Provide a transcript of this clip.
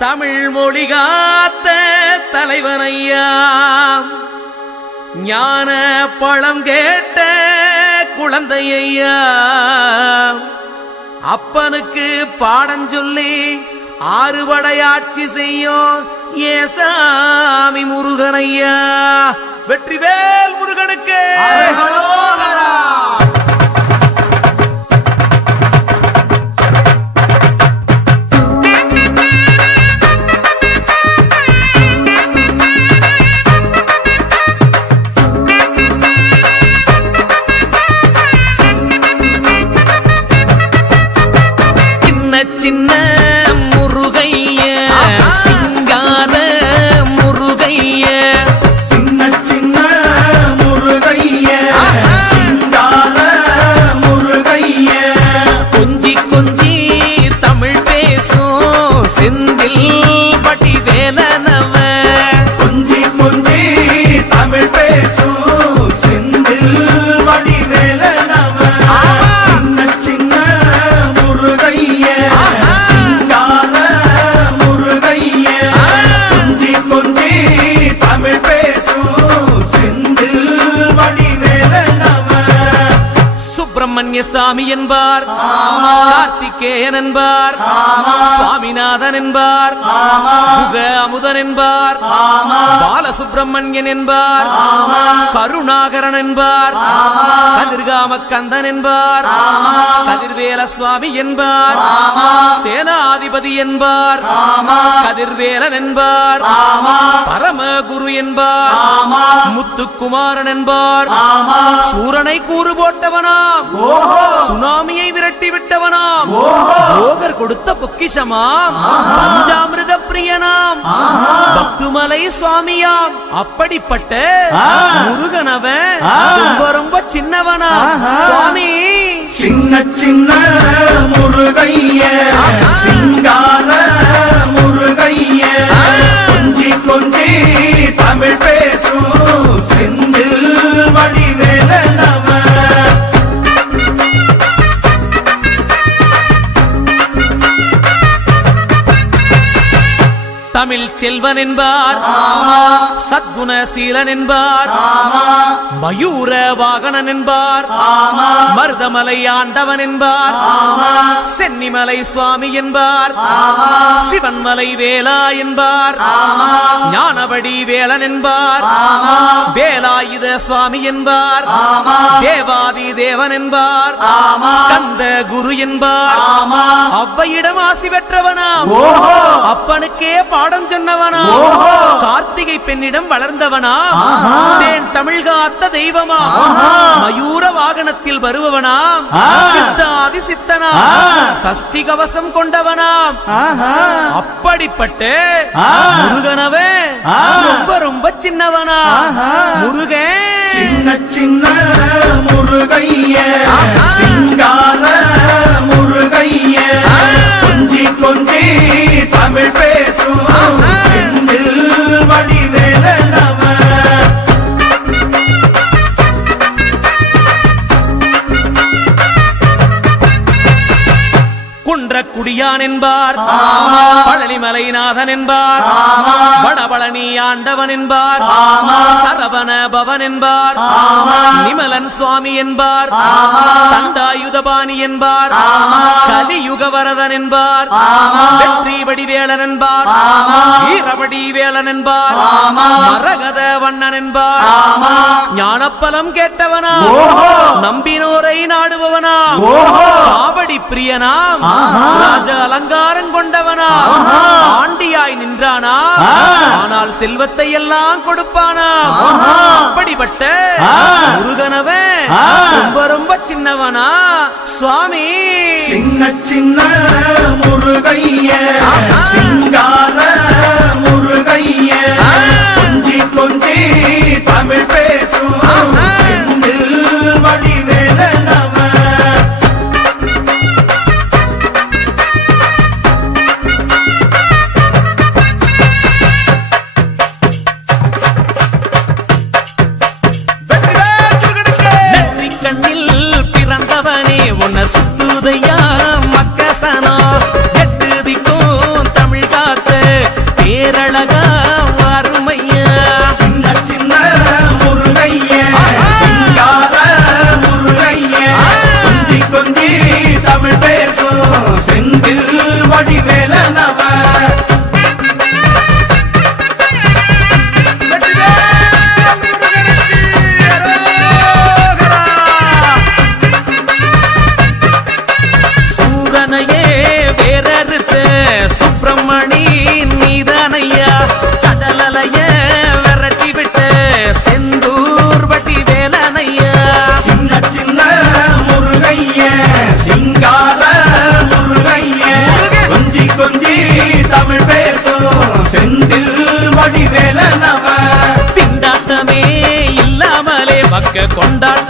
தமிழ் மொழி காத்த தலைவனையா, ஞான பழம் கேட்ட குழந்தையா, அப்பனுக்கு பாடஞ்சொல்லி ஆறுபடையாட்சி செய்யும் ஏசாமி முருகனையா. வெற்றிவேல் முருகனுக்கு சின்ன முருகைய சிங்கார முருகைய, சின்ன சின்ன முருகைய சிங்கார முருகைய, கொஞ்சி கொஞ்சி தமிழ் பேசும் செந்தில் பட்டி வேலனவ, கொஞ்சி கொஞ்சி தமிழ் பேசும் செந்தில் படி வேலனவ, சின்ன சின்ன முருகைய சிங்கார முருகைய, கொஞ்சி கொஞ்சி தமிழ் பேசும் செந்தில் படி வேலனவ. சுப்பிரமணிய சாமி என்பார், கார்த்திகேயன் என்பார், சுவாமிநாதன் என்பார், முக அமுதன் என்பார், பாலசுப்பிரமணியன் என்பார், கருணாகரன் என்பார், கதிர்காம கந்தன் என்பார், கதிர்வேல சுவாமி என்பார், சேனாதிபதி என்பார், கதிர்வேலன் என்பார், பரமகுரு என்பார், முத்துக்குமாரன் என்பார், சூரனை கூறு போட்டவனாம், சுனாமியை விரட்டி விட்டவனாம், போகர் கொடுத்த பொக்கிஷமாம், பஞ்சாமிர்த பிரியனாம், பக்துமலை சுவாமியாம். அப்படிப்பட்ட முருகனவன் ரொம்ப ரொம்ப சின்னவனா சுவாமி. சின்ன சின்ன முருகைய சிங்கார முருகைய, கொஞ்சி கொஞ்சி தமிழ் பேசும் செந்தில் வடி வேலனவ. தமிழ் செல்வன் என்பார், சத்குணசீலன் என்பார், மயூர வாகனன் என்பார், மருதமலை ஆண்டவன் என்பார், சென்னிமலை சுவாமி என்பார், சிவன்மலை வேலா என்பார், ஞானபடி வேலன் என்பார், வேலாயுத சுவாமி என்பார், தேவாதி தேவன் என்பார், ஸ்கந்த குரு என்பார், அவ்வையிடம் ஆசி பெற்றவனாம், அப்பனுக்கே பாடம் சொன்னவனா, கார்த்திகை பெண்ணிடம் வளர்ந்தவனா, தேன் தமிழ் காத்த தெய்வமா, மயூர வாகனத்தில் வருபவனாம், சித்தாதி சித்தனா, சஷ்டி கவசம் கொண்டவனாம். அப்படிப்பட்ட முருகனவே ரொம்ப ரொம்ப சின்னவனா முருகன். சின்ன சின்ன முருகைய சிங்கார முருகைய, கொஞ்சி கொஞ்சி தமிழ் பேசும் செந்தில் வடி வேலனவ. குன்றக்குடியான் என்பார், பழனிமலைநாதன் என்பார், வடபழனி ஆண்டவன் என்பார், சரவண பவன் என்பார், நிமலன் சுவாமி என்பார், தண்டாயுதபாணி என்பார், கலியுக வரதன் என்பார், வெற்றி வடிவேலன் என்பார், வீரபடி வேலன் என்பார், மரகத வண்ணன் என்பார், ஞானப்பலம் கேட்டவனா, நம்பினோரை நாடுபவனா, காவடி பிரியனாம், ராஜ அலங்காரம் கொண்டவனா, ஆண்டியாய் நின்றானா, ஆனால் செல்வத்தை எல்லாம் கொடுப்பானா. அப்படிப்பட்ட முருகனவன் ரொம்ப ரொம்ப சின்னவனா சுவாமி. சின்ன சின்ன முருகைய சிங்கார முருகைய, கொஞ்சி கொஞ்சி தமிழ் பேசும் செந்தில் வடி வேலனவ. கண்ணில் பிறந்தவனே உன்னை சுத்துதையா மக்கசனா, தமிழ் பேசும் செந்தில் வடிவேலனவ திண்டாட்டமே இல்லாமலே மக்க கொண்டாட்ட